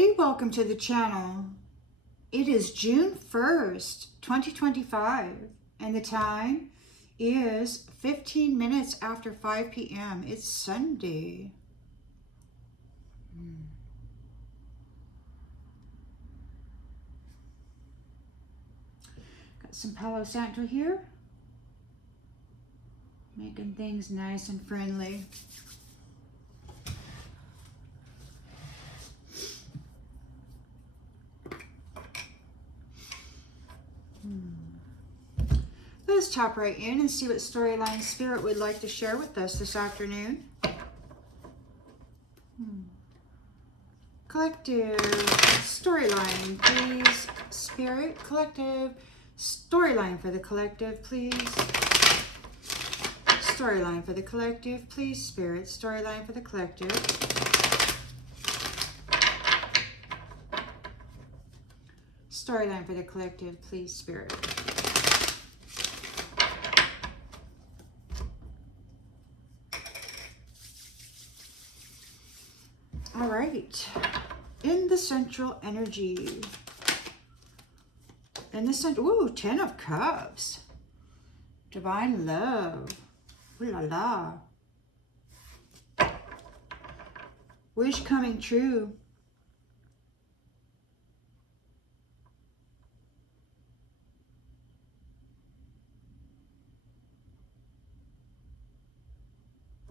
everybody, welcome to the channel. It is June 1st, 2025, and the time is 15 minutes after 5 p.m. It's Sunday. Got some Palo Santo here, making things nice and friendly. Let's tap right in and see what storyline Spirit would like to share with us this afternoon. Collective storyline, please. Spirit, collective storyline for the collective, please. Storyline for the collective, please. Spirit, storyline for the collective. Storyline for the collective, please. Spirit. All right, in the central energy, in the center, ooh, 10 of Cups, divine love, ooh la la, wish coming true,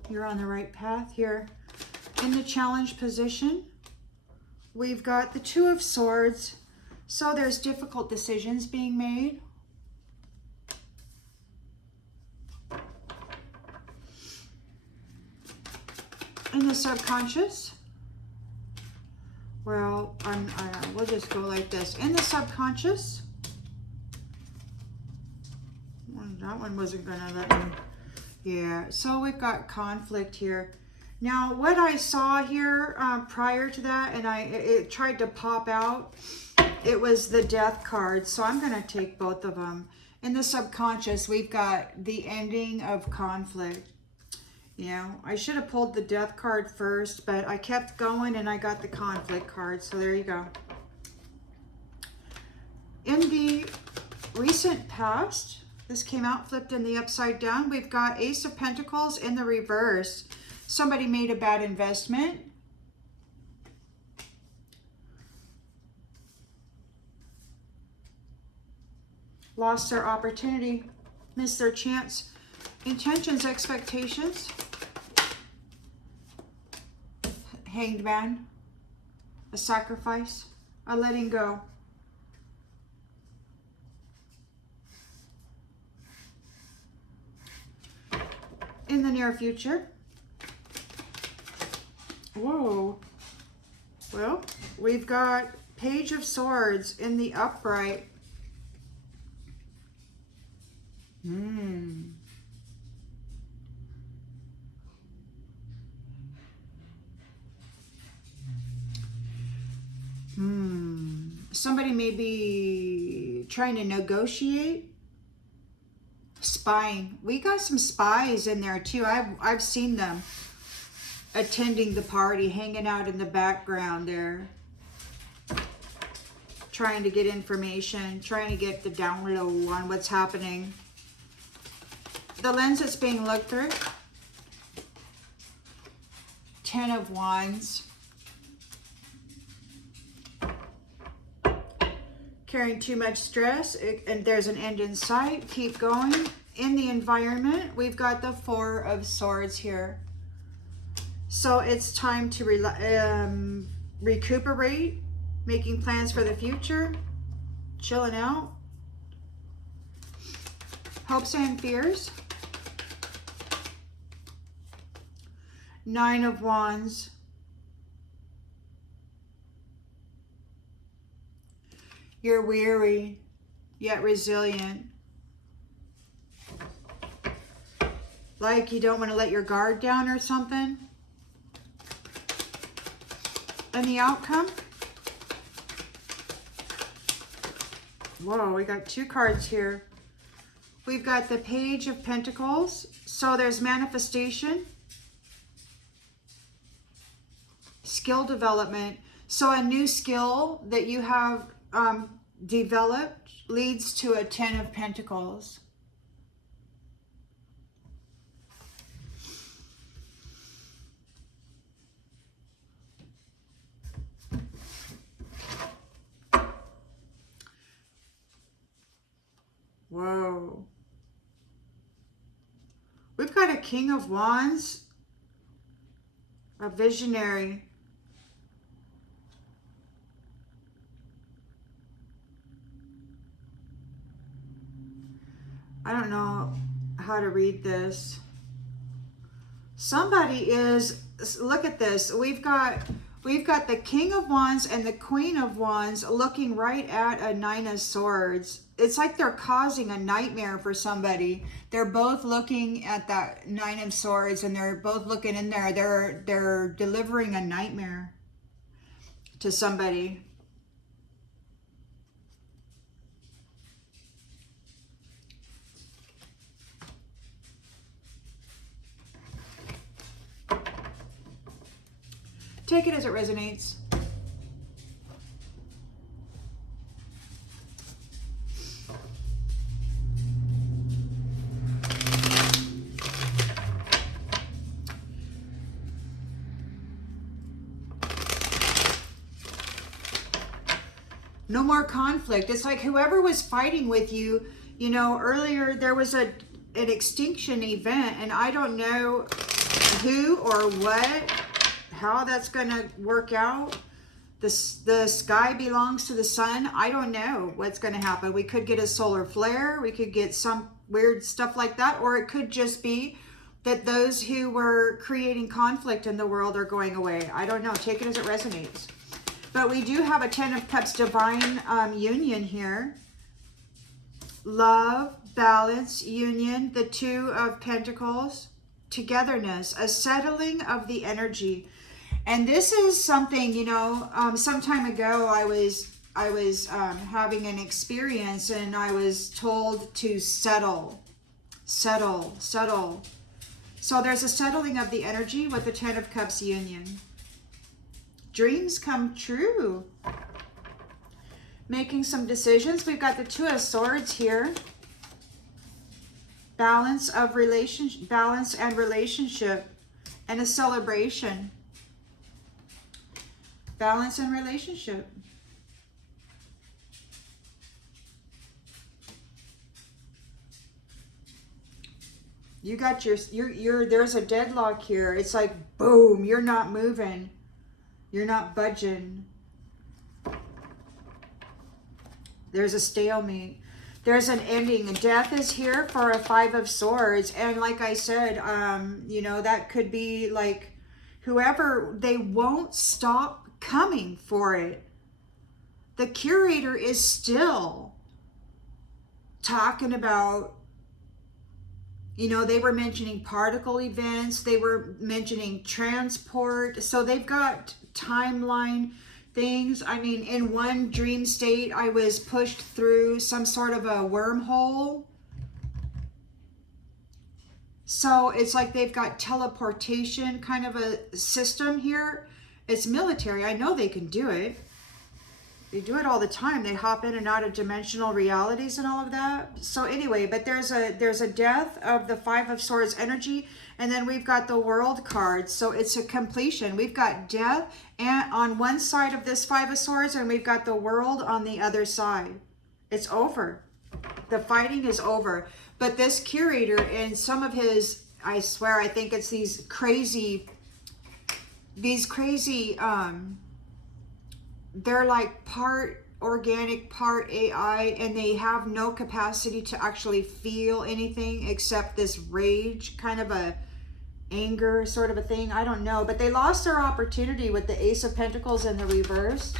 you're on the right path here. In the challenge position, we've got the Two of Swords. So there's difficult decisions being made. In the subconscious, well, we'll just go like this. In the subconscious, well, that one wasn't gonna let me. Yeah, so we've got conflict here. Now, what I saw here prior to that, and it tried to pop out, it was the Death card. So I'm going to take both of them. In the subconscious, we've got the ending of conflict. You know, I should have pulled the Death card first, but I kept going and I got the conflict card. So there you go. In the recent past, this came out flipped in the upside down. We've got Ace of Pentacles in the reverse. Somebody made a bad investment. Lost their opportunity, missed their chance. Intentions, expectations. Hanged man. A sacrifice. A letting go. In the near future. Whoa. Well, we've got Page of Swords in the upright. Somebody may be trying to negotiate. Spying. We got some spies in there too. I've seen them attending the party, hanging out in the background there, trying to get information, trying to get the down low on what's happening. The lens that's being looked through, 10 of Wands. Carrying too much stress, and there's an end in sight. Keep going. In the environment, we've got the Four of Swords here. So it's time to recuperate, making plans for the future, chilling out. Hopes and fears. 9 of Wands. You're weary, yet resilient. Like you don't want to let your guard down or something. And the outcome? Whoa, we got 2 cards here. We've got the Page of Pentacles. So there's manifestation, skill development. So a new skill that you have developed leads to a 10 of Pentacles. Whoa. We've got a King of Wands, a visionary. I don't know how to read this. Somebody is, look at this. We've got the King of Wands and the Queen of Wands looking right at a Nine of Swords. It's like they're causing a nightmare for somebody. They're both looking at that Nine of Swords and they're both looking in there. They're delivering a nightmare to somebody. Take it as it resonates. No more conflict. It's like whoever was fighting with you, you know, earlier there was an extinction event, and I don't know who or what, how that's going to work out. The sky belongs to the sun. I don't know what's going to happen. We could get a solar flare. We could get some weird stuff like that. Or it could just be that those who were creating conflict in the world are going away. I don't know. Take it as it resonates. But we do have a 10 of Cups divine union here. Love, balance, union, the 2 of Pentacles, togetherness, a settling of the energy. And this is something, you know, some time ago I was having an experience and I was told to settle. So there's a settling of the energy with the 10 of Cups union. Dreams come true. Making some decisions. We've got the 2 of Swords here. Balance and relationship, and a celebration. Balance and relationship. You got your there's a deadlock here. It's like boom, you're not moving. You're not budging. There's a stalemate. There's an ending. Death is here for a 5 of Swords. And like I said, you know, that could be like whoever, they won't stop coming for it. The curator is still talking about, you know, they were mentioning particle events. They were mentioning transport. So they've got timeline things. I mean, in one dream state, I was pushed through some sort of a wormhole. So it's like they've got teleportation kind of a system here. It's military. I know they can do it. They do it all the time. They hop in and out of dimensional realities and all of that. So anyway, but there's a death of the 5 of Swords energy, and then we've got the World card. So it's a completion. We've got death and on one side of this 5 of Swords, and we've got the World on the other side. It's over. The fighting is over. But this curator and some of his, I swear, I think it's these crazy, they're like part organic, part AI, and they have no capacity to actually feel anything except this rage, kind of a anger sort of a thing. I don't know, but they lost their opportunity with the Ace of Pentacles in the reverse.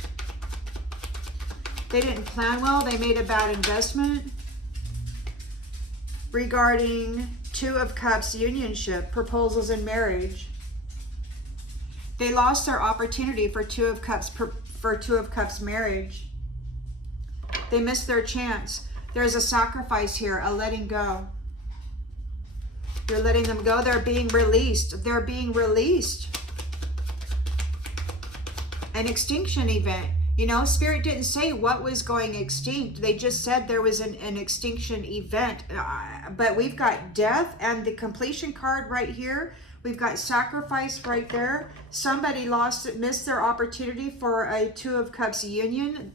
They didn't plan well. They made a bad investment. Regarding 2 of Cups unionship, proposals in marriage. They lost their opportunity for 2 of Cups marriage. They missed their chance. There's a sacrifice here, a letting go. You're letting them go. They're being released. They're being released. an extinction event. You know, Spirit didn't say what was going extinct. They just said there was an extinction event. But we've got death and the completion card right here. We've got sacrifice right there. Somebody missed their opportunity for a Two of Cups union.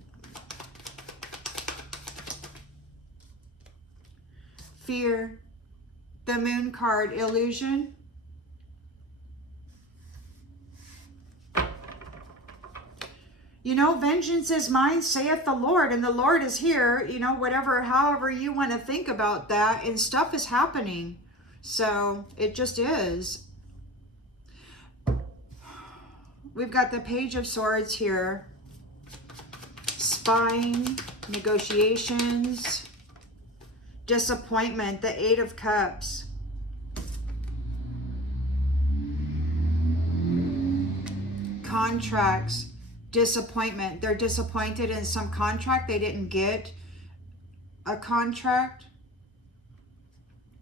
Fear. The Moon card, illusion. You know, vengeance is mine, saith the Lord, and the Lord is here, you know, whatever, however you want to think about that, and stuff is happening. So it just is. We've got the Page of Swords here. Spying, negotiations, disappointment, the Eight of Cups. Contracts. Disappointment. They're disappointed in some contract. They didn't get a contract.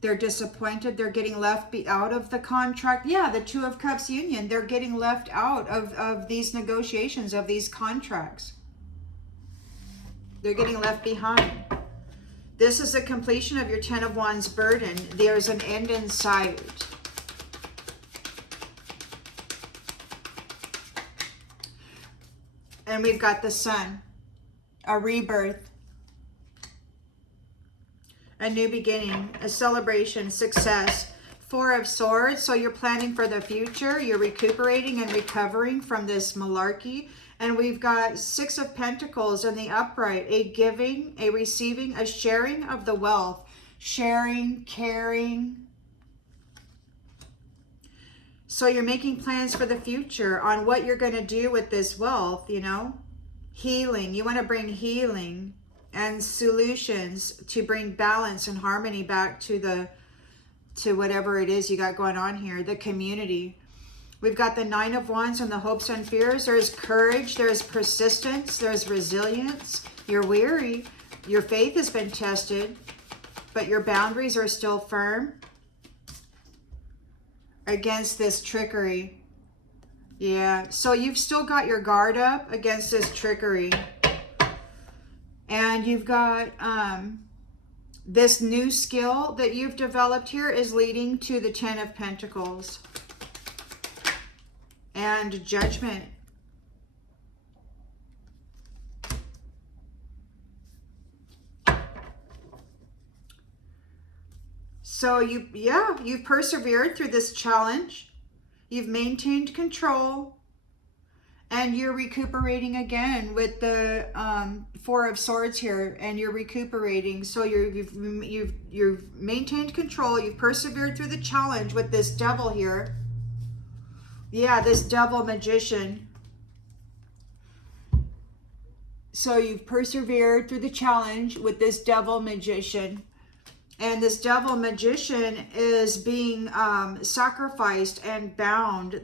They're disappointed. They're getting left out of the contract. Yeah, the Two of Cups union. They're getting left out of these negotiations, of these contracts. They're getting left behind. This is the completion of your Ten of Wands burden. There's an end in sight. And we've got the Sun, a rebirth, a new beginning, a celebration, success. Four of Swords, so you're planning for the future. You're recuperating and recovering from this malarkey. And we've got Six of Pentacles in the upright, a giving, a receiving, a sharing of the wealth. Sharing, caring. So you're making plans for the future on what you're going to do with this wealth, you know. Healing. You want to bring healing and solutions to bring balance and harmony back to whatever it is you got going on here. The community. We've got the Nine of Wands and the hopes and fears. There's courage. There's persistence. There's resilience. You're weary. Your faith has been tested, but your boundaries are still firm against this trickery. Yeah, so you've still got your guard up against this trickery. And you've got this new skill that you've developed here is leading to the Ten of Pentacles. And Judgment. So you've persevered through this challenge. You've maintained control. And you're recuperating again with the Four of Swords here. And you're recuperating. So you've maintained control. You've persevered through the challenge with this Devil here. Yeah, this Devil Magician. So you've persevered through the challenge with this Devil Magician. And this Devil Magician is being sacrificed and bound.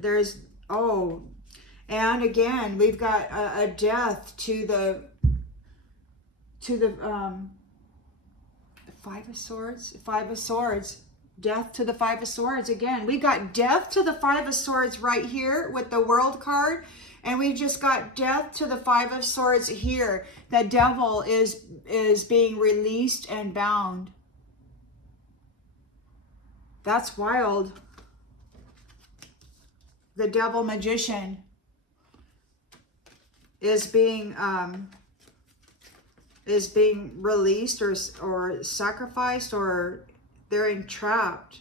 And again, we've got a death to the Five of Swords. Five of Swords. Death to the Five of Swords. Again, we got death to the Five of Swords right here with the World card. And we just got death to the Five of Swords here. The Devil is being released and bound. That's wild. The Devil Magician is being released or sacrificed, or they're entrapped.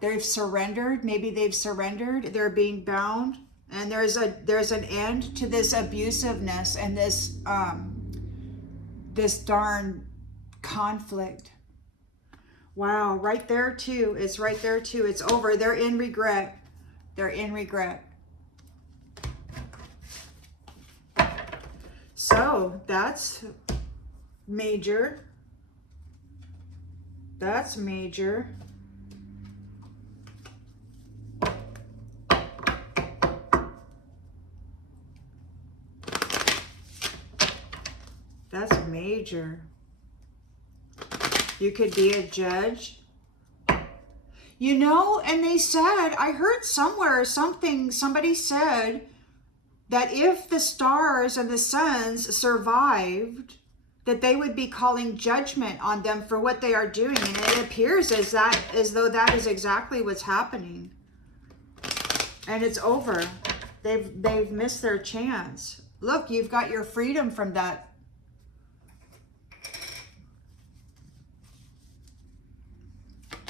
They've surrendered. Maybe they've surrendered. They're being bound. And there's an end to this abusiveness and this darn conflict. Wow, right there too. It's right there too. It's over. They're in regret. They're in regret. So that's major. That's major. That's major. You could be a judge. And they said, I heard somewhere somebody said that if the stars and the suns survived, that they would be calling judgment on them for what they are doing. And it appears as though that is exactly what's happening. And it's over. They've missed their chance. Look, you've got your freedom from that.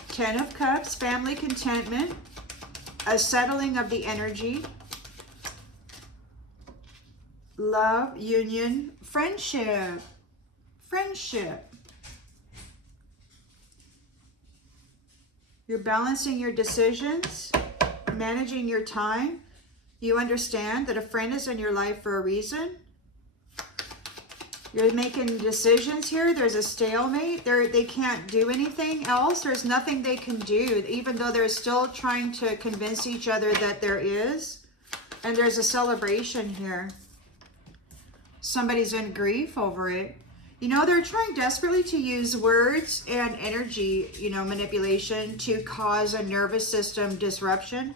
Ten of Cups, family contentment, a settling of the energy, love, union, friendship. Friendship. You're balancing your decisions, managing your time. You understand that a friend is in your life for a reason. You're making decisions here. There's a stalemate. They can't do anything else. There's nothing they can do, even though they're still trying to convince each other that there is. And there's a celebration here. Somebody's in grief over it. You know, they're trying desperately to use words and energy, you know, manipulation to cause a nervous system disruption.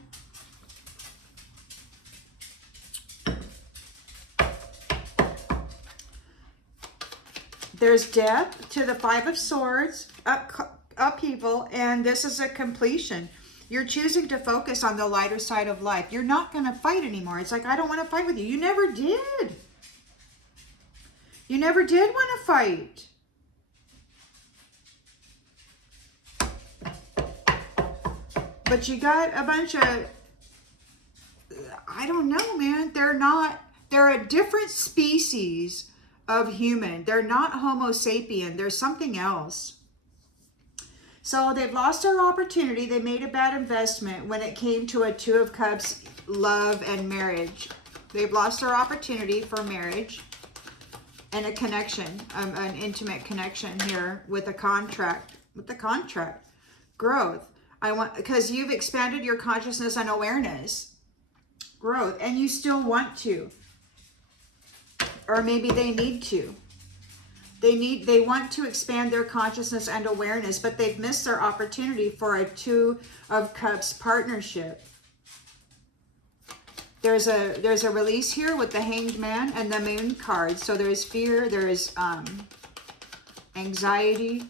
There's death to the Five of Swords, upheaval, and this is a completion. You're choosing to focus on the lighter side of life. You're not going to fight anymore. It's like, I don't want to fight with you. You never did. You never did want to fight. But you got a bunch of, I don't know, man. They're a different species of human. They're not Homo sapien. They're something else. So they've lost their opportunity. They made a bad investment when it came to a Two of Cups, love and marriage. They've lost their opportunity for marriage and a connection, an intimate connection here with a contract. With the contract, growth. Because you've expanded your consciousness and awareness, growth, and you still want to. Or maybe they need to. They want to expand their consciousness and awareness, but they've missed their opportunity for a Two of Cups partnership. There's a release here with the Hanged Man and the Moon card. So there's fear, there's anxiety.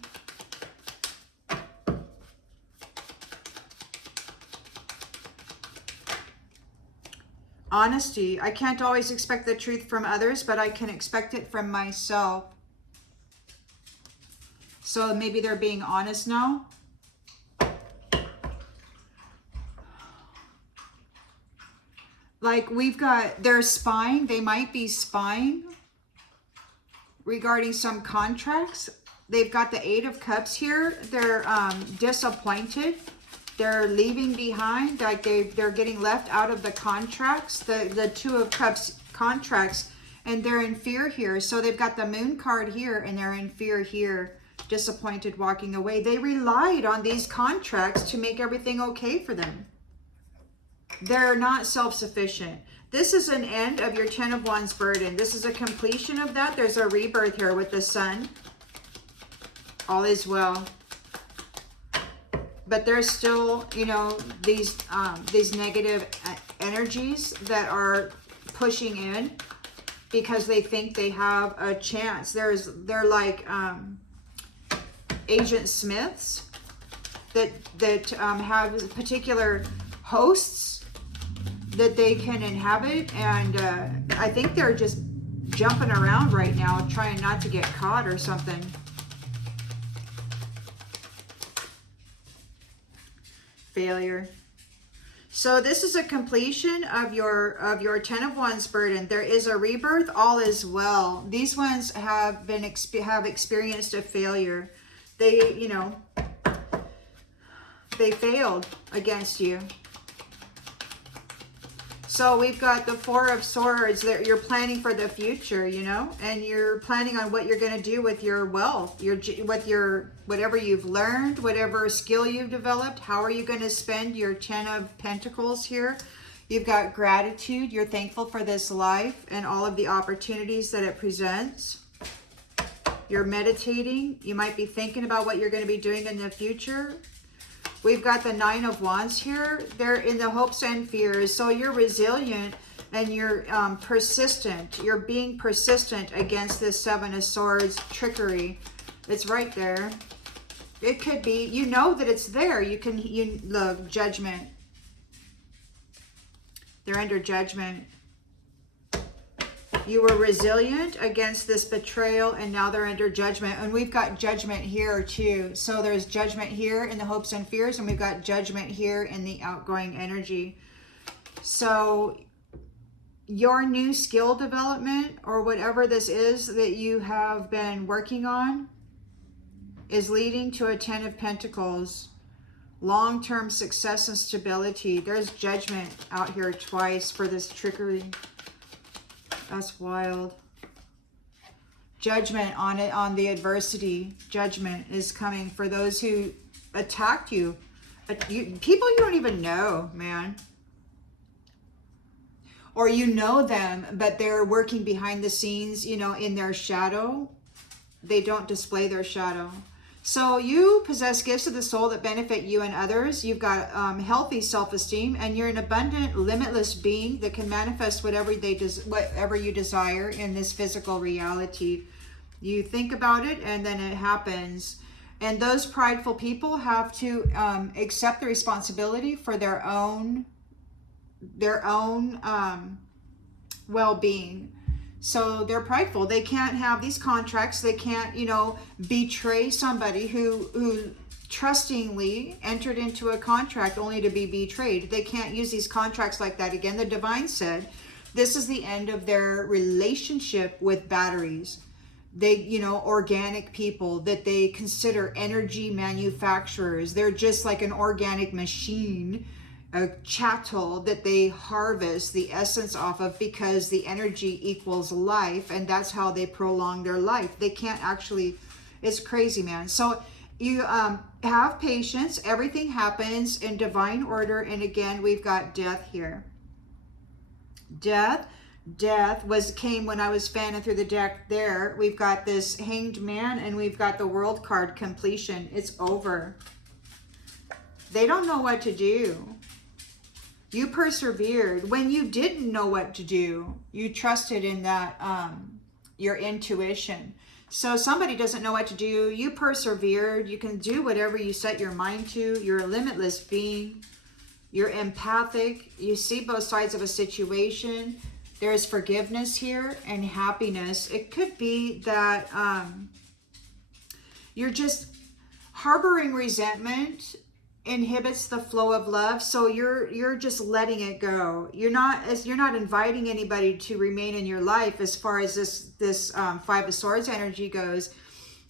Honesty. I can't always expect the truth from others, but I can expect it from myself. So maybe they're being honest now. Like they're spying. They might be spying regarding some contracts. They've got the Eight of Cups here. They're disappointed. They're leaving behind, like they're getting left out of the contracts, the Two of Cups contracts, and they're in fear here. So they've got the Moon card here, and they're in fear here, disappointed, walking away. They relied on these contracts to make everything okay for them. They're not self-sufficient. This is an end of your Ten of Wands burden. This is a completion of that. There's a rebirth here with the Sun. All is well. But there's still, you know, these negative energies that are pushing in because they think they have a chance. They're like Agent Smiths that have particular hosts that they can inhabit, and I think they're just jumping around right now, trying not to get caught or something. Failure. So this is a completion of your Ten of Wands burden. There is a rebirth. All is well. These ones have experienced a failure. They, you know, they failed against you. So we've got the Four of Swords. That you're planning for the future, you know, and you're planning on what you're going to do with your wealth, with your whatever you've learned, whatever skill you've developed. How are you going to spend your Ten of Pentacles here? You've got gratitude. You're thankful for this life and all of the opportunities that it presents. You're meditating. You might be thinking about what you're going to be doing in the future. We've got the Nine of Wands here. They're in the hopes and fears. So you're resilient and you're persistent. You're being persistent against this Seven of Swords trickery. It's right there. It could be, you know that it's there. Look, judgment. They're under judgment. You were resilient against this betrayal, and now they're under judgment. And we've got judgment here too. So there's judgment here in the hopes and fears, and we've got judgment here in the outgoing energy. So your new skill development, or whatever this is that you have been working on, is leading to a 10 of Pentacles. Long-term success and stability. There's judgment out here twice for this trickery. That's wild. Judgment on it, on the adversity. Judgment is coming for those who attacked you. People you don't even know, man. Or you know them, but they're working behind the scenes, you know, in their shadow. They don't display their shadow. So you possess gifts of the soul that benefit you and others. You've got healthy self-esteem, and you're an abundant, limitless being that can manifest whatever you desire in this physical reality. You think about it, and then it happens. And those prideful people have to accept the responsibility for their own well-being. So they're prideful. They can't have these contracts. They can't, you know, betray somebody who trustingly entered into a contract only to be betrayed. They can't use these contracts like that again. The divine said this is the end of their relationship with batteries. They, you know, organic people that they consider energy manufacturers. They're just like an organic machine, a chattel that they harvest the essence off of, because the energy equals life, and that's how they prolong their life. They can't actually, it's crazy, man. So you have patience. Everything happens in divine order. And again, we've got death here. Death came when I was fanning through the deck there. We've got this Hanged Man, and we've got the World card, completion. It's over. They don't know what to do. You persevered. When you didn't know what to do, you trusted in that, your intuition. So somebody doesn't know what to do. You persevered. You can do whatever you set your mind to. You're a limitless being. You're empathic. You see both sides of a situation. There's forgiveness here and happiness. It could be that you're just harboring resentment. Inhibits the flow of love, so you're just letting it go. You're not inviting anybody to remain in your life as far as this Five of Swords energy goes,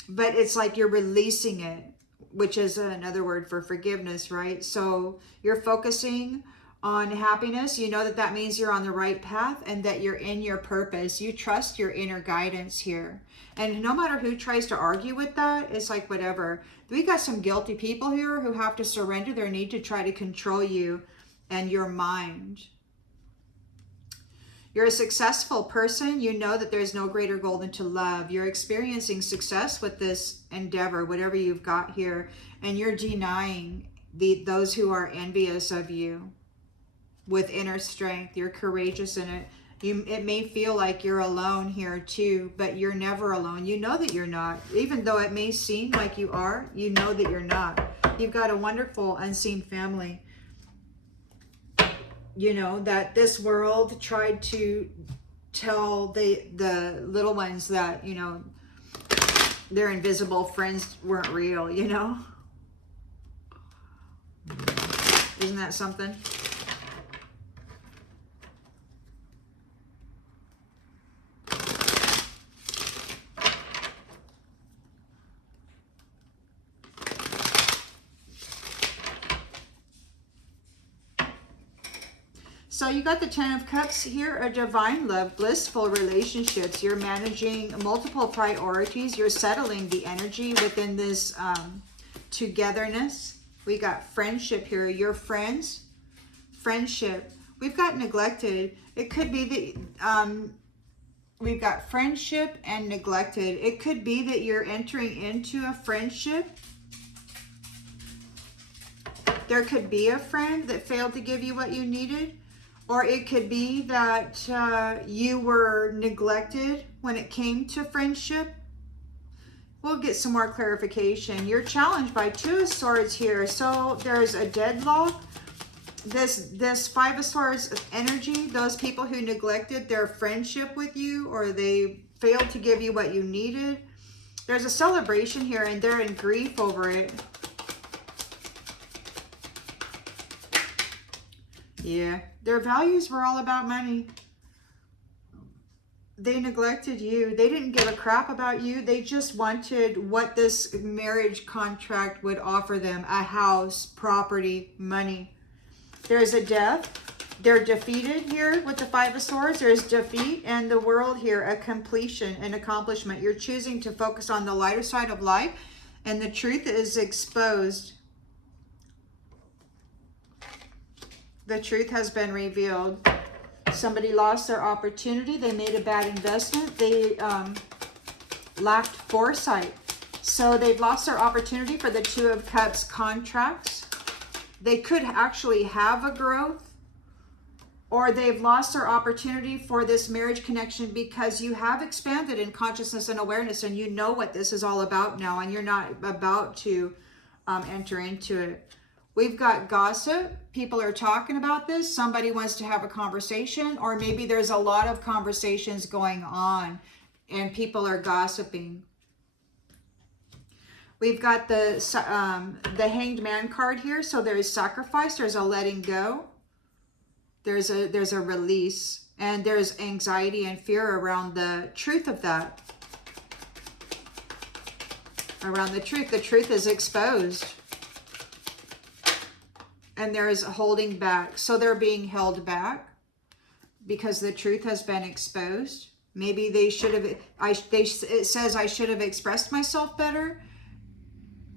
but it's like you're releasing it, which is another word for forgiveness, right? So you're focusing on happiness. You know that means you're on the right path and that you're in your purpose. You trust your inner guidance here. And no matter who tries to argue with that, it's like whatever. We got some guilty people here who have to surrender their need to try to control you and your mind. You're a successful person. You know that there's no greater goal than to love. You're experiencing success with this endeavor, whatever you've got here. And you're denying those who are envious of you with inner strength. You're courageous in it. It may feel like you're alone here too, but you're never alone. You know that you're not. Even though it may seem like you are, you know that you're not. You've got a wonderful unseen family. You know, that this world tried to tell the little ones that, you know, their invisible friends weren't real, you know? Isn't that something? So you got the Ten of Cups here, a divine love, blissful relationships. You're managing multiple priorities. You're settling the energy within this togetherness. We got friendship here. Your friends, friendship. We've got neglected. It could be that we've got friendship and neglected. It could be that you're entering into a friendship. There could be a friend that failed to give you what you needed. Or it could be that you were neglected when it came to friendship. We'll get some more clarification. You're challenged by Two of Swords here. So there's a deadlock. This Five of Swords energy, those people who neglected their friendship with you, or they failed to give you what you needed. There's a celebration here and they're in grief over it. Yeah, their values were all about money. They neglected you. They didn't give a crap about you. They just wanted what this marriage contract would offer them. A house, property, money. There's a death. They're defeated here with the Five of Swords. There's defeat and the world here. A completion, an accomplishment. You're choosing to focus on the lighter side of life. And the truth is exposed. The truth has been revealed. Somebody lost their opportunity. They made a bad investment. They lacked foresight. So they've lost their opportunity for the Two of Cups contracts. They could actually have a growth. Or they've lost their opportunity for this marriage connection because you have expanded in consciousness and awareness and you know what this is all about now and you're not about to enter into it. We've got gossip. People are talking about this. Somebody wants to have a conversation, or maybe there's a lot of conversations going on and people are gossiping. We've got the Hanged Man card here. So there's sacrifice. There's a letting go. There's a release, and there's anxiety and fear around the truth of that. Around the truth is exposed. And there is holding back. So they're being held back because the truth has been exposed. Maybe they should have, it says I should have expressed myself better.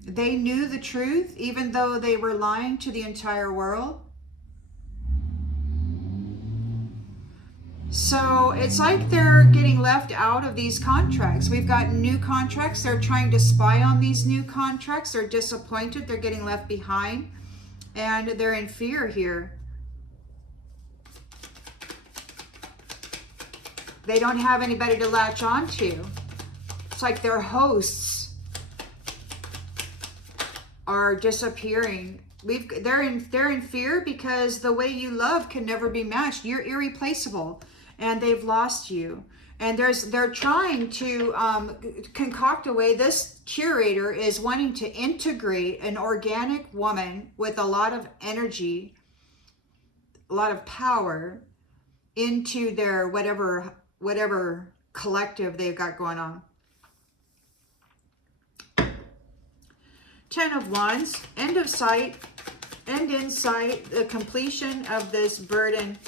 They knew the truth, even though they were lying to the entire world. So it's like they're getting left out of these contracts. We've got new contracts. They're trying to spy on these new contracts. They're disappointed. They're getting left behind. And they're in fear here. They don't have anybody to latch on to. It's like their hosts are disappearing. They're in fear because the way you love can never be matched. You're irreplaceable, and they've lost you. And they're trying to concoct a way. This curator is wanting to integrate an organic woman with a lot of energy, a lot of power into their whatever collective they've got going on. 10 of Wands, end of sight, end in sight, the completion of this burden.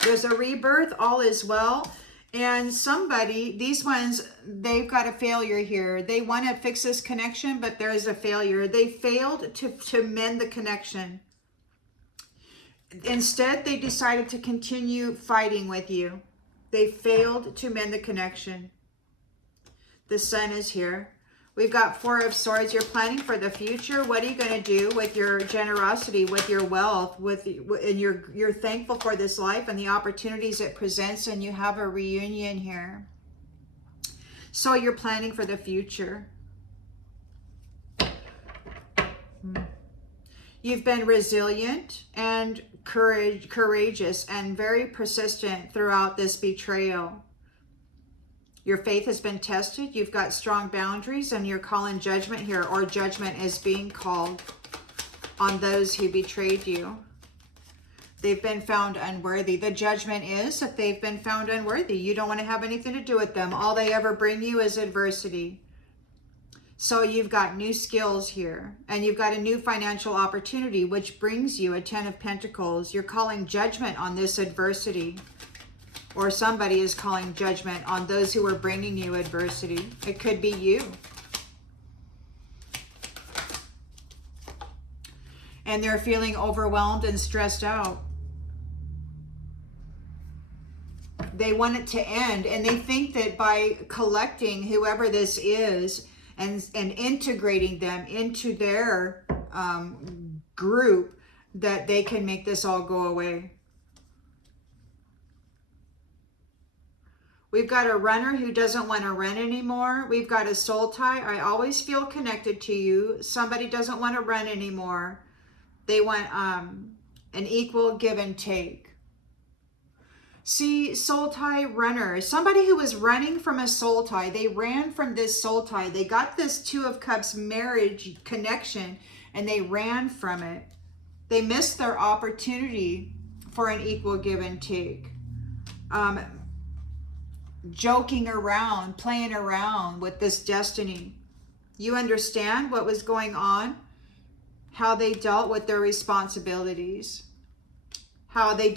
There's a rebirth, all is well. And somebody, these ones, they've got a failure here. They want to fix this connection, but there is a failure. They failed to mend the connection. Instead, they decided to continue fighting with you. They failed to mend the connection. The Sun is here. We've got Four of Swords. You're planning for the future. What are you going to do with your generosity, with your wealth, and you're thankful for this life and the opportunities it presents, and you have a reunion here. So you're planning for the future. You've been resilient and courageous and very persistent throughout this betrayal. Your faith has been tested. You've got strong boundaries, and you're calling judgment here, or judgment is being called on those who betrayed you. They've been found unworthy. The judgment is that they've been found unworthy. You don't want to have anything to do with them. All they ever bring you is adversity. So you've got new skills here, and you've got a new financial opportunity, which brings you a 10 of Pentacles. You're calling judgment on this adversity. Or somebody is calling judgment on those who are bringing you adversity. It could be you. And they're feeling overwhelmed and stressed out. They want it to end. And they think that by collecting whoever this is and integrating them into their group, that they can make this all go away. We've got a runner who doesn't want to run anymore. We've got a soul tie. I always feel connected to you. Somebody doesn't want to run anymore. They want an equal give and take. See, soul tie runner, somebody who was running from a soul tie. They ran from this soul tie. They got this Two of Cups marriage connection and they ran from it. They missed their opportunity for an equal give and take. Joking around, playing around with this destiny. You understand what was going on? How they dealt with their responsibilities. How they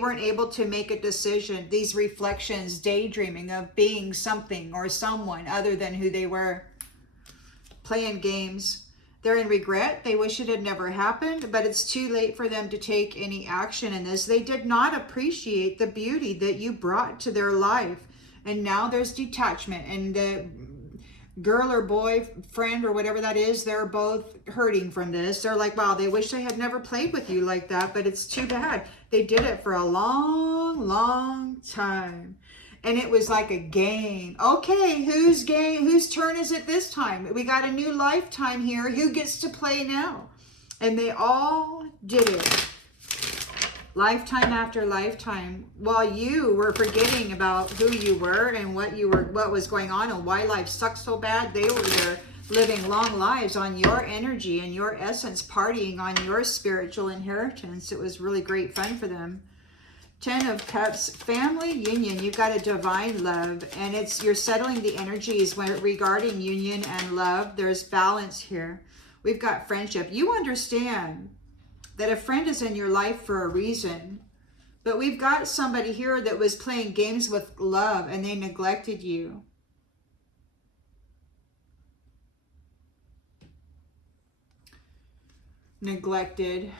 weren't able to make a decision. These reflections, daydreaming of being something or someone other than who they were. Playing games. They're in regret. They wish it had never happened, but it's too late for them to take any action in this. They did not appreciate the beauty that you brought to their life. And now there's detachment, and the girl or boy, friend or whatever that is, they're both hurting from this. They're like, wow, they wish they had never played with you like that, but it's too bad. They did it for a long, long time. And it was like a game. Okay, whose turn is it this time? We got a new lifetime here. Who gets to play now? And they all did it. Lifetime after lifetime, while you were forgetting about who you were and what was going on and why life sucked so bad. They were there living long lives on your energy and your essence, partying on your spiritual inheritance. It was really great fun for them. 10 of Cups, family union. You've got a divine love, and you're settling the energies regarding union and love. There's balance here. We've got friendship. You understand that a friend is in your life for a reason. But we've got somebody here that was playing games with love and they neglected you. Neglected.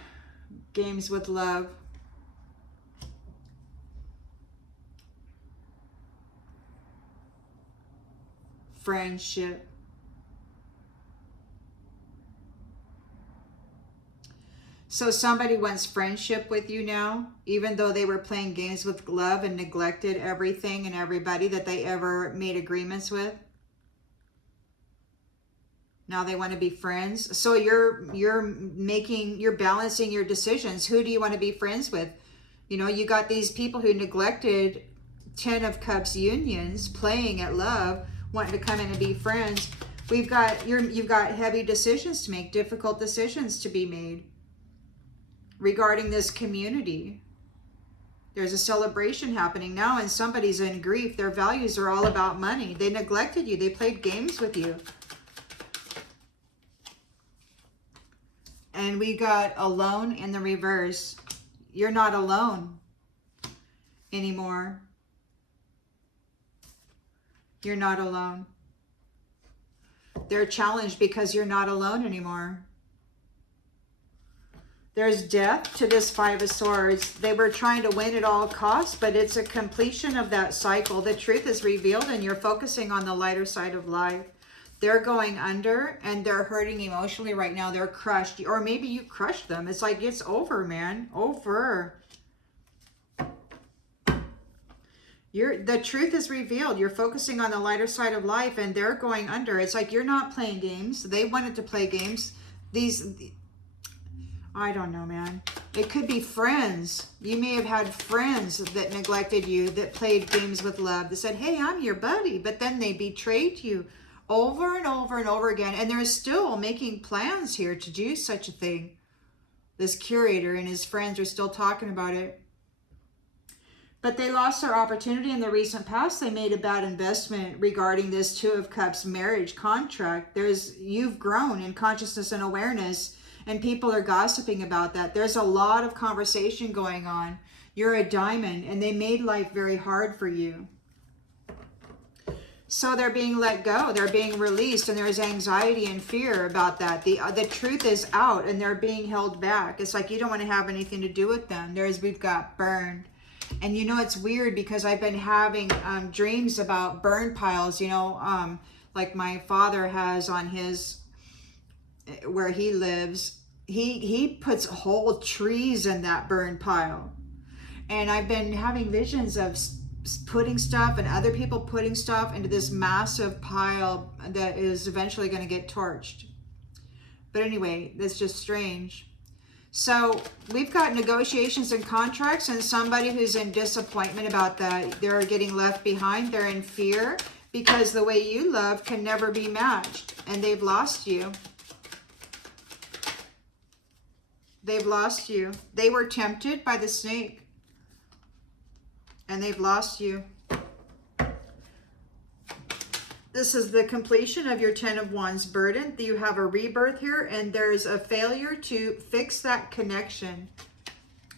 Games with love. Friendship. So somebody wants friendship with you now, even though they were playing games with love and neglected everything and everybody that they ever made agreements with. Now they want to be friends. So you're balancing your decisions. Who do you want to be friends with? You know, you got these people who neglected 10 of Cups unions, playing at love, wanting to come in and be friends. You've got heavy decisions to make, difficult decisions to be made. Regarding this community, there's a celebration happening now and somebody's in grief. Their values are all about money. They neglected you. They played games with you. And we got alone in the reverse. You're not alone anymore. You're not alone. They're challenged because you're not alone anymore. There's death to this Five of Swords. They were trying to win at all costs, but it's a completion of that cycle. The truth is revealed and you're focusing on the lighter side of life. They're going under and they're hurting emotionally right now. They're crushed. Or maybe you crushed them. It's like, it's over, man. Over. The truth is revealed. You're focusing on the lighter side of life and they're going under. It's like you're not playing games. They wanted to play games. I don't know, man. It could be friends. You may have had friends that neglected you, that played games with love, that said, hey, I'm your buddy. But then they betrayed you over and over and over again. And they're still making plans here to do such a thing. This curator and his friends are still talking about it. But they lost their opportunity in the recent past. They made a bad investment regarding this Two of Cups marriage contract. You've grown in consciousness and awareness. And people are gossiping about that. There's a lot of conversation going on. You're a diamond and they made life very hard for you. So they're being let go. They're being released and there's anxiety and fear about that. The truth is out and they're being held back. It's like you don't want to have anything to do with them. We've got burned. And you know, it's weird because I've been having dreams about burn piles, you know, like my father has on his, where he lives. He puts whole trees in that burn pile. And I've been having visions of putting stuff and other people putting stuff into this massive pile that is eventually going to get torched. But anyway, that's just strange. So we've got negotiations and contracts, and somebody who's in disappointment about that. They're getting left behind. They're in fear because the way you love can never be matched, and they've lost you. They've lost you. They were tempted by the snake, and they've lost you. This is the completion of your 10 of Wands burden. You have a rebirth here, and there's a failure to fix that connection.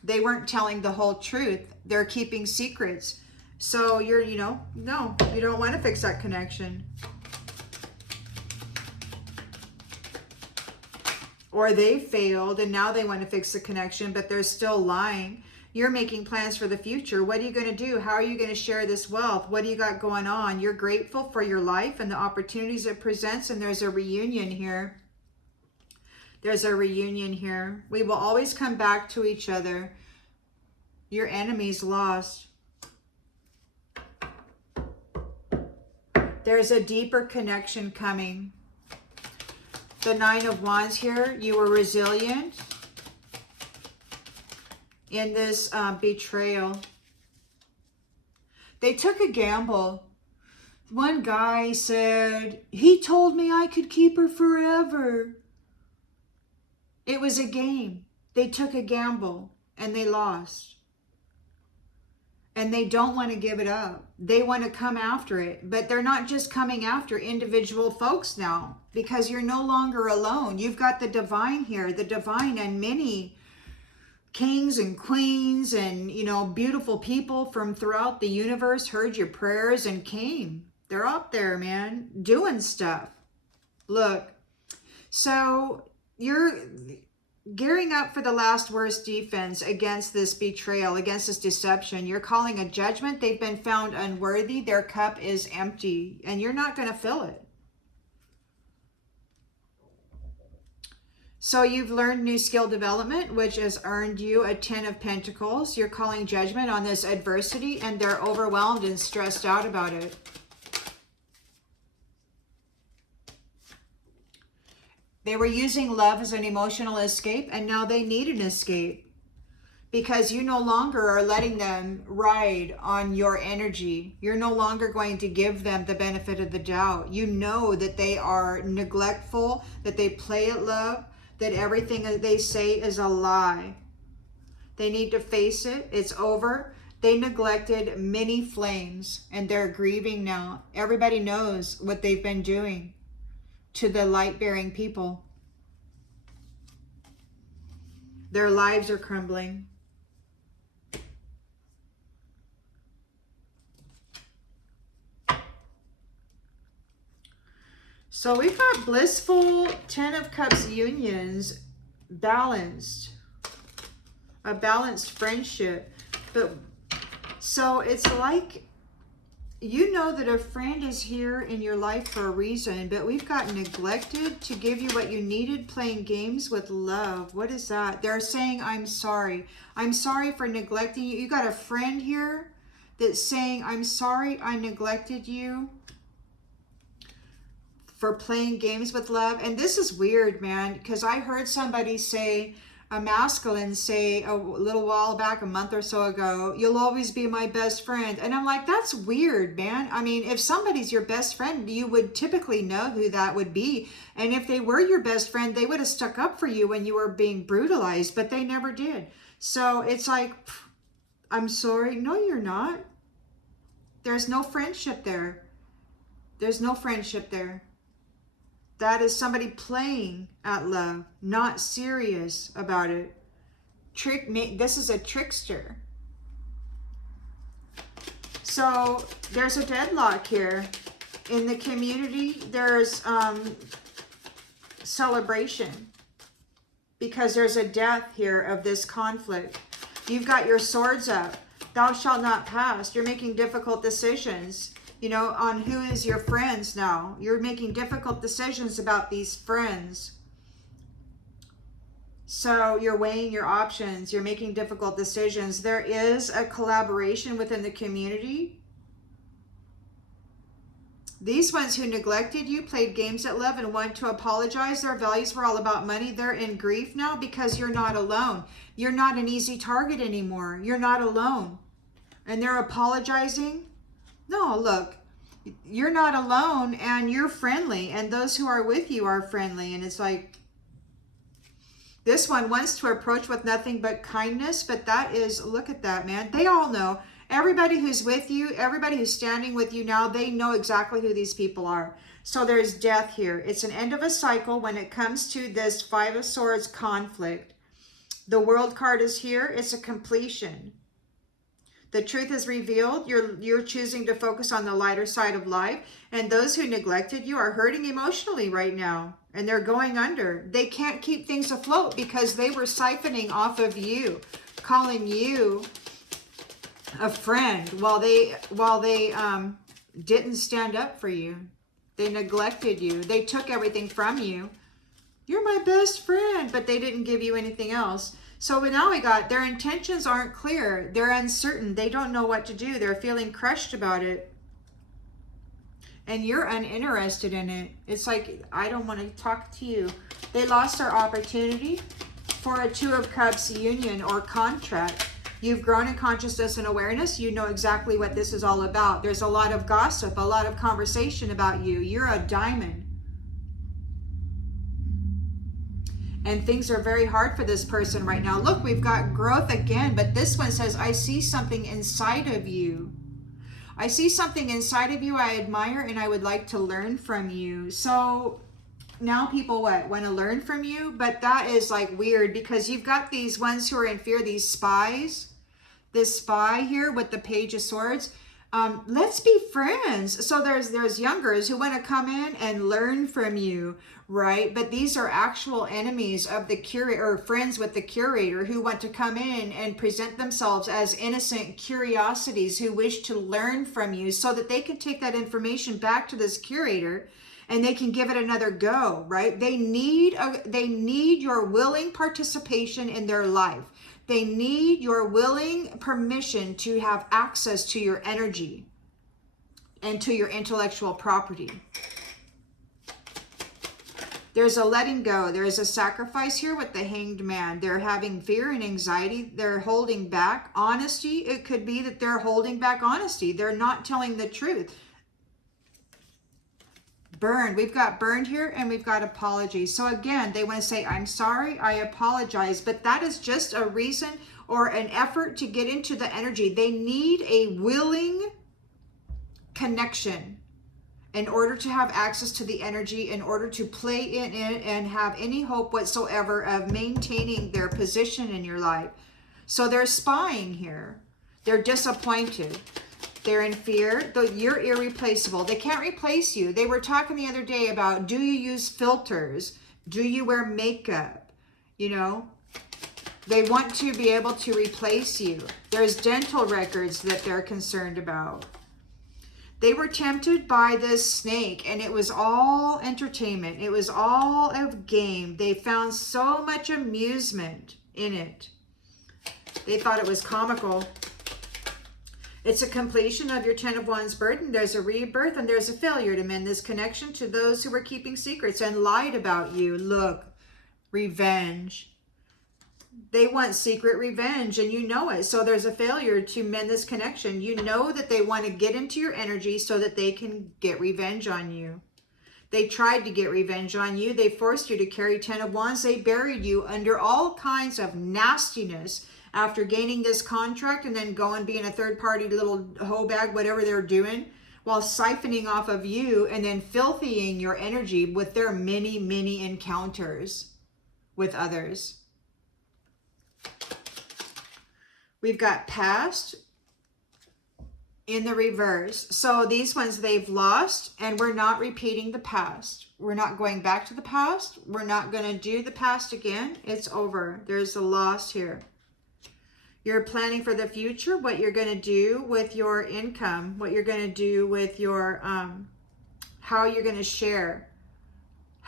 They weren't telling the whole truth. They're keeping secrets. So you're, no, you don't want to fix that connection. Or they failed and now they want to fix the connection, but they're still lying. You're making plans for the future. What are you going to do? How are you going to share this wealth? What do you got going on? You're grateful for your life and the opportunities it presents, and there's a reunion here. There's a reunion here. We will always come back to each other. Your enemy's lost. There's a deeper connection coming. The 9 of Wands here, you were resilient in this betrayal. They took a gamble. One guy said, he told me I could keep her forever. It was a game. They took a gamble and they lost. And they don't want to give it up. They want to come after it. But they're not just coming after individual folks now, because you're no longer alone. You've got the divine here, the divine, and many kings and queens and, beautiful people from throughout the universe heard your prayers and came. They're up there, man, doing stuff. Look, so you're gearing up for the last worst defense against this betrayal, against this deception. You're calling a judgment. They've been found unworthy. Their cup is empty, and you're not going to fill it. So you've learned new skill development, which has earned you a 10 of Pentacles. You're calling judgment on this adversity, and they're overwhelmed and stressed out about it. They were using love as an emotional escape, and now they need an escape because you no longer are letting them ride on your energy. You're no longer going to give them the benefit of the doubt. You know that they are neglectful, that they play at love, that everything that they say is a lie. They need to face it. It's over. They neglected many flames, and they're grieving now. Everybody knows what they've been doing to the light-bearing people. Their lives are crumbling. So we've got blissful 10 of Cups unions, balanced, a balanced friendship. But so it's like, you know that a friend is here in your life for a reason, but we've got neglected to give you what you needed, playing games with love. What is that? They're saying, I'm sorry. I'm sorry for neglecting you. You got a friend here that's saying, I'm sorry I neglected you for playing games with love. And this is weird, man, because I heard somebody say, a masculine say a little while back, a month or so ago, you'll always be my best friend. And I'm like, that's weird, man. I mean, if somebody's your best friend, you would typically know who that would be. And if they were your best friend, they would have stuck up for you when you were being brutalized, but they never did. So it's like, I'm sorry. No, you're not. There's no friendship there. There's no friendship there. That is somebody playing at love, not serious about it. This is a trickster. So there's a deadlock here. In the community, there's celebration because there's a death here of this conflict. You've got your swords up. Thou shalt not pass. You're making difficult decisions, on who is your friends now. You're making difficult decisions about these friends. So you're weighing your options. You're making difficult decisions. There is a collaboration within the community. These ones who neglected you, played games at love, and want to apologize. Their values were all about money. They're in grief now because you're not alone. You're not an easy target anymore. You're not alone. And they're apologizing. No, look, you're not alone and you're friendly. And those who are with you are friendly. And it's like, this one wants to approach with nothing but kindness. But that is, look at that, man. They all know. Everybody who's with you, everybody who's standing with you now, they know exactly who these people are. So there's death here. It's an end of a cycle when it comes to this Five of Swords conflict. The World card is here. It's a completion. The truth is revealed. You're choosing to focus on the lighter side of life. And those who neglected you are hurting emotionally right now. And they're going under. They can't keep things afloat because they were siphoning off of you, calling you a friend while they didn't stand up for you. They neglected you. They took everything from you. You're my best friend, but they didn't give you anything else. So now we got their intentions aren't clear. They're uncertain. They don't know what to do. They're feeling crushed about it. And you're uninterested in it. It's like, I don't want to talk to you. They lost their opportunity for a Two of Cups union or contract. You've grown in consciousness and awareness. You know exactly what this is all about. There's a lot of gossip, a lot of conversation about you. You're a diamond. And things are very hard for this person right now. Look, we've got growth again, but this one says, I see something inside of you. I see something inside of you I admire and I would like to learn from you. So now people want to learn from you? But that is like weird because you've got these ones who are in fear, these spies. This spy here with the Page of Swords. Let's be friends. So there's youngers who want to come in and learn from you, right? But these are actual enemies of the curator, or friends with the curator, who want to come in and present themselves as innocent curiosities who wish to learn from you so that they can take that information back to this curator and they can give it another go, right? They need your willing participation in their life. They need your willing permission to have access to your energy and to your intellectual property. There's a letting go. There is a sacrifice here with the Hanged Man. They're having fear and anxiety. They're holding back honesty. It could be that they're holding back honesty. They're not telling the truth. Burned. We've got burned here and we've got apology. So again, they want to say, I'm sorry, I apologize. But that is just a reason or an effort to get into the energy. They need a willing connection in order to have access to the energy, in order to play in it and have any hope whatsoever of maintaining their position in your life. So they're spying here. They're disappointed. They're in fear. You're irreplaceable. They can't replace you. They were talking the other day about, do you use filters? Do you wear makeup? You know, they want to be able to replace you. There's dental records that they're concerned about. They were tempted by this snake and it was all entertainment. It was all a game. They found so much amusement in it. They thought it was comical. It's a completion of your Ten of Wands burden. There's a rebirth and there's a failure to mend this connection to those who were keeping secrets and lied about you. Look, revenge. They want secret revenge and you know it. So there's a failure to mend this connection. You know that they want to get into your energy so that they can get revenge on you. They tried to get revenge on you. They forced you to carry Ten of Wands. They buried you under all kinds of nastiness after gaining this contract and then go and being a third-party little hoe bag, whatever they're doing, while siphoning off of you and then filthying your energy with their many, many encounters with others. We've got past in the reverse. So these ones they've lost and we're not repeating the past. We're not going back to the past. We're not going to do the past again. It's over. There's a loss here. You're planning for the future, what you're going to do with your income, what you're going to do with your, how you're going to share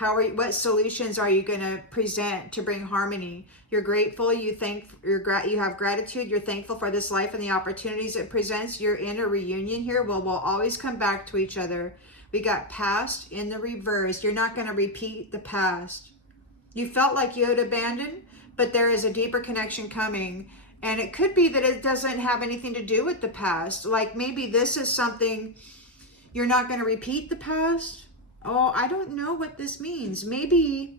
What solutions are you going to present to bring harmony? You're grateful, you have gratitude, you're thankful for this life and the opportunities it presents. You're in a reunion here. Well, we'll always come back to each other. We got past in the reverse. You're not going to repeat the past. You felt like you had abandoned, but there is a deeper connection coming. And it could be that it doesn't have anything to do with the past. Like maybe this is something, you're not going to repeat the past. Oh, I don't know what this means. Maybe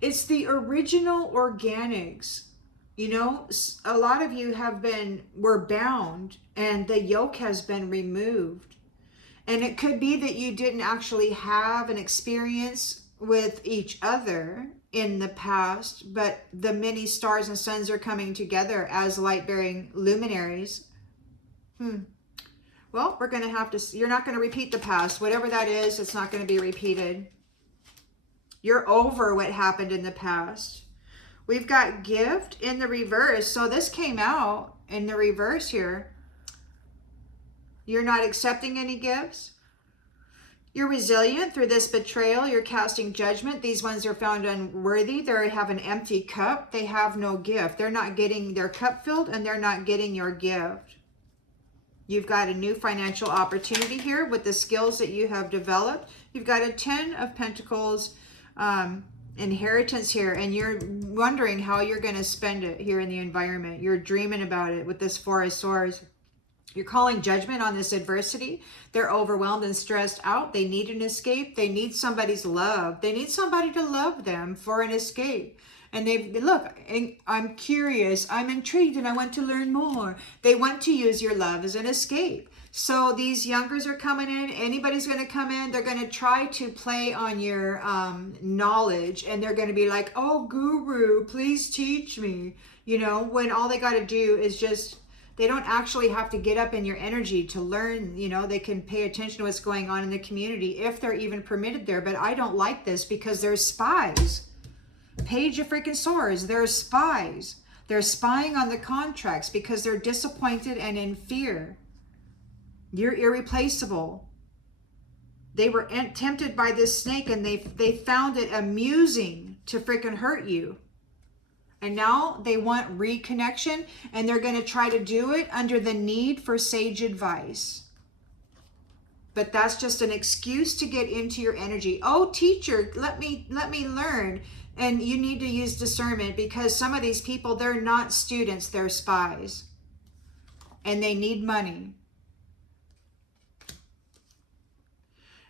it's the original organics. You know, a lot of you were bound and the yoke has been removed. And it could be that you didn't actually have an experience with each other in the past, but the many stars and suns are coming together as light-bearing luminaries. Well, we're going to have to, you're not going to repeat the past. Whatever that is, it's not going to be repeated. You're over what happened in the past. We've got gift in the reverse. So this came out in the reverse here. You're not accepting any gifts. You're resilient through this betrayal. You're casting judgment. These ones are found unworthy. They have an empty cup. They have no gift. They're not getting their cup filled and they're not getting your gift. You've got a new financial opportunity here with the skills that you have developed. You've got a 10 of Pentacles inheritance here, and you're wondering how you're going to spend it here in the environment. You're dreaming about it with this Four of Swords. You're calling judgment on this adversity. They're overwhelmed and stressed out. They need an escape. They need somebody's love. They need somebody to love them for an escape. And look, I'm curious, I'm intrigued, and I want to learn more. They want to use your love as an escape. So these youngers are coming in. Anybody's going to come in. They're going to try to play on your knowledge. And they're going to be like, oh, guru, please teach me. You know, when all they got to do is just, they don't actually have to get up in your energy to learn. You know, they can pay attention to what's going on in the community if they're even permitted there. But I don't like this because they're spies. Page of freaking Swords. They're spies. They're spying on the contracts because they're disappointed and in fear. You're irreplaceable. They were tempted by this snake and they found it amusing to freaking hurt you. And now they want reconnection, and they're going to try to do it under the need for sage advice. But that's just an excuse to get into your energy. Oh, teacher, let me learn. And you need to use discernment because some of these people, they're not students, they're spies. And they need money.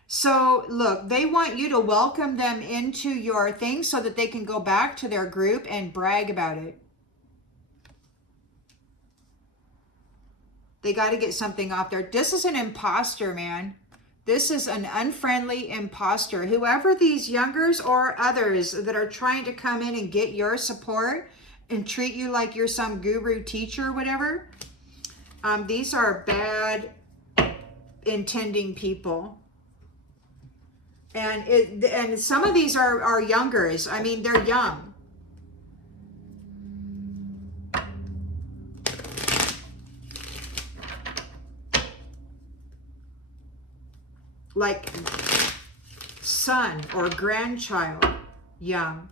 So look, they want you to welcome them into your thing so that they can go back to their group and brag about it. They got to get something off there. This is an imposter, man. This is an unfriendly imposter. Whoever these youngers or others that are trying to come in and get your support and treat you like you're some guru teacher or whatever, these are bad intending people. And some of these are youngers. I mean, they're young. Like son or grandchild, young.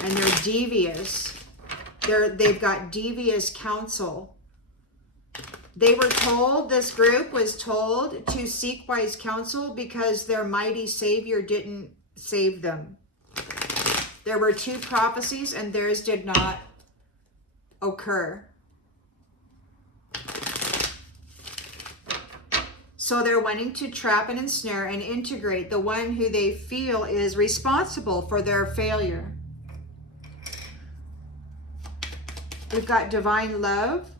And they're devious. They've got devious counsel. They were told, this group was told to seek wise counsel because their mighty savior didn't save them. There were two prophecies and theirs did not occur. So they're wanting to trap and ensnare and integrate the one who they feel is responsible for their failure. We've got divine love.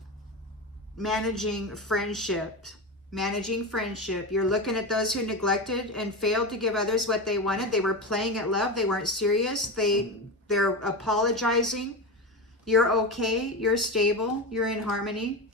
Managing friendship. You're looking at those who neglected and failed to give others what they wanted. They were playing at love. They weren't serious. They're apologizing. You're okay. You're stable. You're in harmony.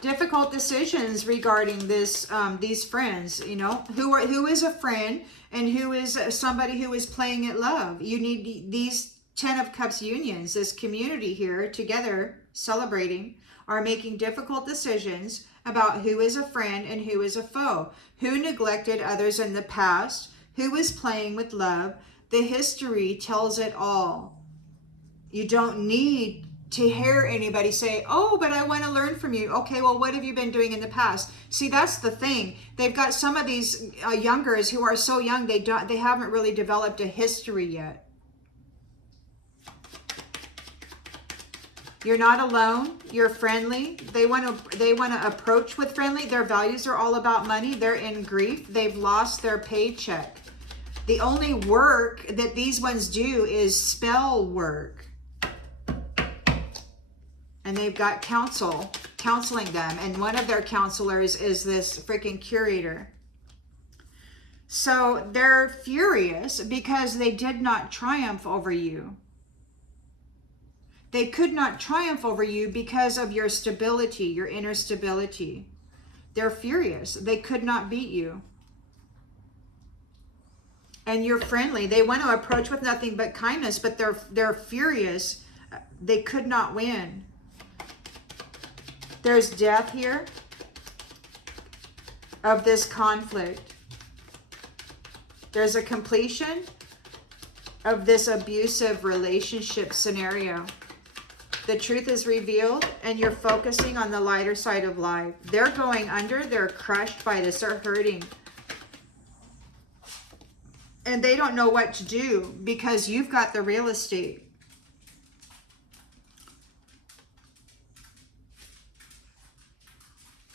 Difficult decisions regarding this, these friends, you know, who is a friend and who is somebody who is playing at love. You need these Ten of Cups unions, this community here together celebrating, are making difficult decisions about who is a friend and who is a foe, who neglected others in the past, who is playing with love. The history tells it all. You don't need to hear anybody say, oh, but I want to learn from you. Okay, well, what have you been doing in the past? See, that's the thing. They've got some of these youngers who are so young, they haven't really developed a history yet. You're not alone. You're friendly. They want to approach with friendly. Their values are all about money. They're in grief. They've lost their paycheck. The only work that these ones do is spell work. And they've got counseling them. And one of their counselors is this freaking curator. So they're furious because they did not triumph over you. They could not triumph over you because of your stability, your inner stability. They're furious. They could not beat you. And you're friendly. They want to approach with nothing but kindness, but they're furious. They could not win. There's death here of this conflict. There's a completion of this abusive relationship scenario. The truth is revealed and you're focusing on the lighter side of life. They're going under. They're crushed by this. They're hurting. And they don't know what to do because you've got the real estate.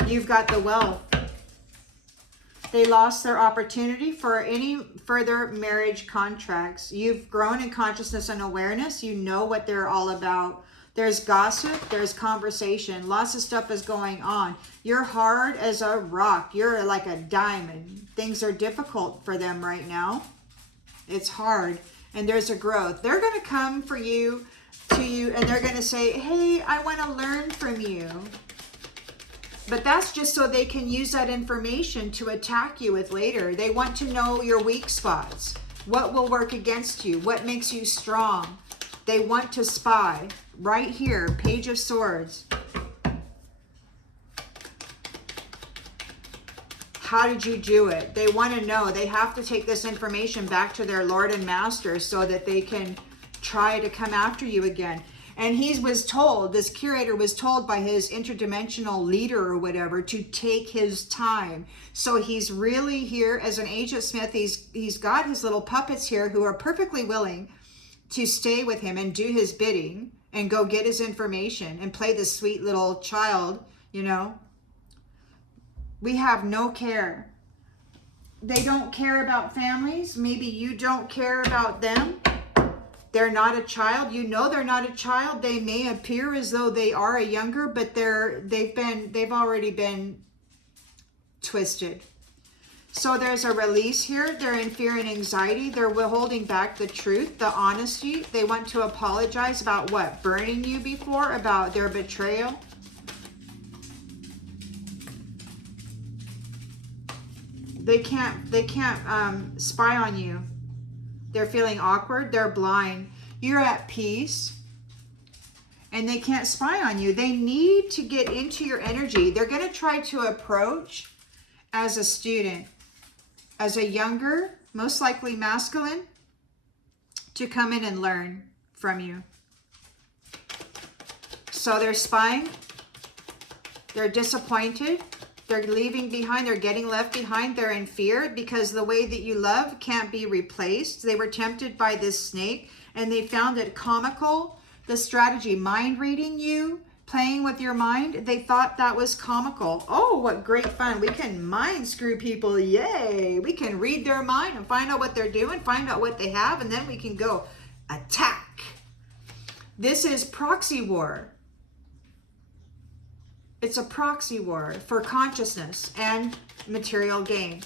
You've got the wealth. They lost their opportunity for any further marriage contracts. You've grown in consciousness and awareness. You know what they're all about. There's gossip. There's conversation. Lots of stuff is going on. You're hard as a rock. You're like a diamond. Things are difficult for them right now. It's hard. And there's a growth. They're going to come for you, to you, and they're going to say, hey, I want to learn from you. But that's just so they can use that information to attack you with later. They want to know your weak spots. What will work against you? What makes you strong? They want to spy. Right here, Page of Swords. How did you do it? They want to know. They have to take this information back to their Lord and Master so that they can try to come after you again. And he was told, this curator was told by his interdimensional leader or whatever to take his time. So he's really here as an agent smith. He's got his little puppets here who are perfectly willing to stay with him and do his bidding and go get his information and play this sweet little child, you know. We have no care. They don't care about families. Maybe you don't care about them. They're not a child. You know they're not a child. They may appear as though they are a younger, but they've already been twisted. So there's a release here. They're in fear and anxiety. They're holding back the truth, the honesty. They want to apologize about what? Burning you before, about their betrayal. They can't spy on you. They're feeling awkward. They're blind. You're at peace. And they can't spy on you. They need to get into your energy. They're going to try to approach as a student, as a younger, most likely masculine, to come in and learn from you. So they're spying. They're disappointed. They're leaving behind. They're getting left behind. They're in fear because the way that you love can't be replaced. They were tempted by this snake and they found it comical. The strategy, mind reading you, playing with your mind. They thought that was comical. Oh, what great fun. We can mind screw people. Yay. We can read their mind and find out what they're doing, find out what they have, and then we can go attack. This is proxy war. It's a proxy war for consciousness and material gain.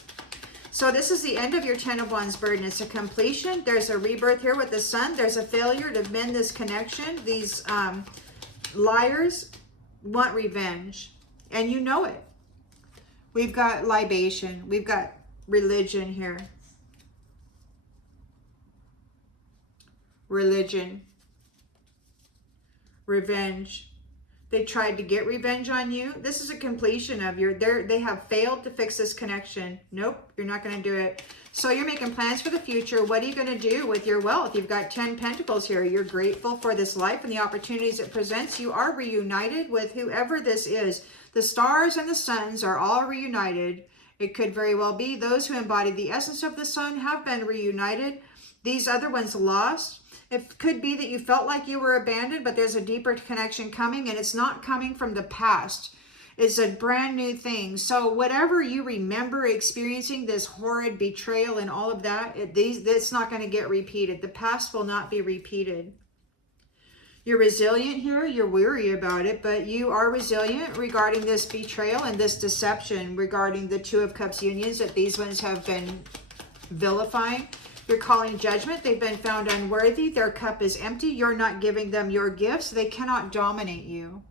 So this is the end of your Ten of Wands burden. It's a completion. There's a rebirth here with the sun. There's a failure to mend this connection. These liars want revenge, and you know it. We've got libation. We've got religion here. religion, revenge. They tried to get revenge on you. This is a completion of they have failed to fix this connection. Nope, you're not going to do it. So you're making plans for the future. What are you going to do with your wealth? You've got 10 Pentacles here. You're grateful for this life and the opportunities it presents. You are reunited with whoever this is. The stars and the suns are all reunited. It could very well be those who embody the essence of the sun have been reunited. These other ones lost. It could be that you felt like you were abandoned, but there's a deeper connection coming, and it's not coming from the past. It's a brand new thing. So whatever you remember experiencing, this horrid betrayal and all of that, it's not going to get repeated. The past will not be repeated. You're resilient here. You're weary about it, but you are resilient regarding this betrayal and this deception regarding the Two of Cups unions that these ones have been vilifying. You're calling judgment. They've been found unworthy. Their cup is empty. You're not giving them your gifts. They cannot dominate you.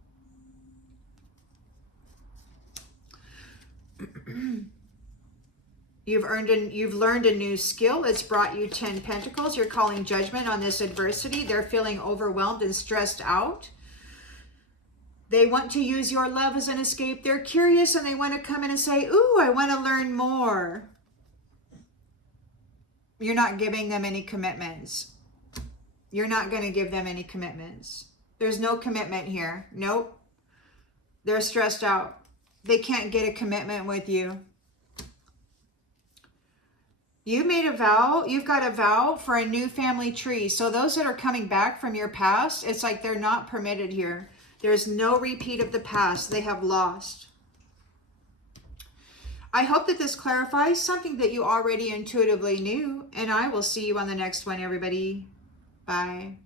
You've learned a new skill. It's brought you 10 Pentacles. You're calling judgment on this adversity. They're feeling overwhelmed and stressed out. They want to use your love as an escape. They're curious and they want to come in and say, ooh, I want to learn more. You're not giving them any commitments. You're not going to give them any commitments. There's no commitment here. Nope. They're stressed out. They can't get a commitment with you. You made a vow. You've got a vow for a new family tree. So those that are coming back from your past, it's like they're not permitted here. There's no repeat of the past. They have lost. I hope that this clarifies something that you already intuitively knew, and I will see you on the next one, everybody. Bye.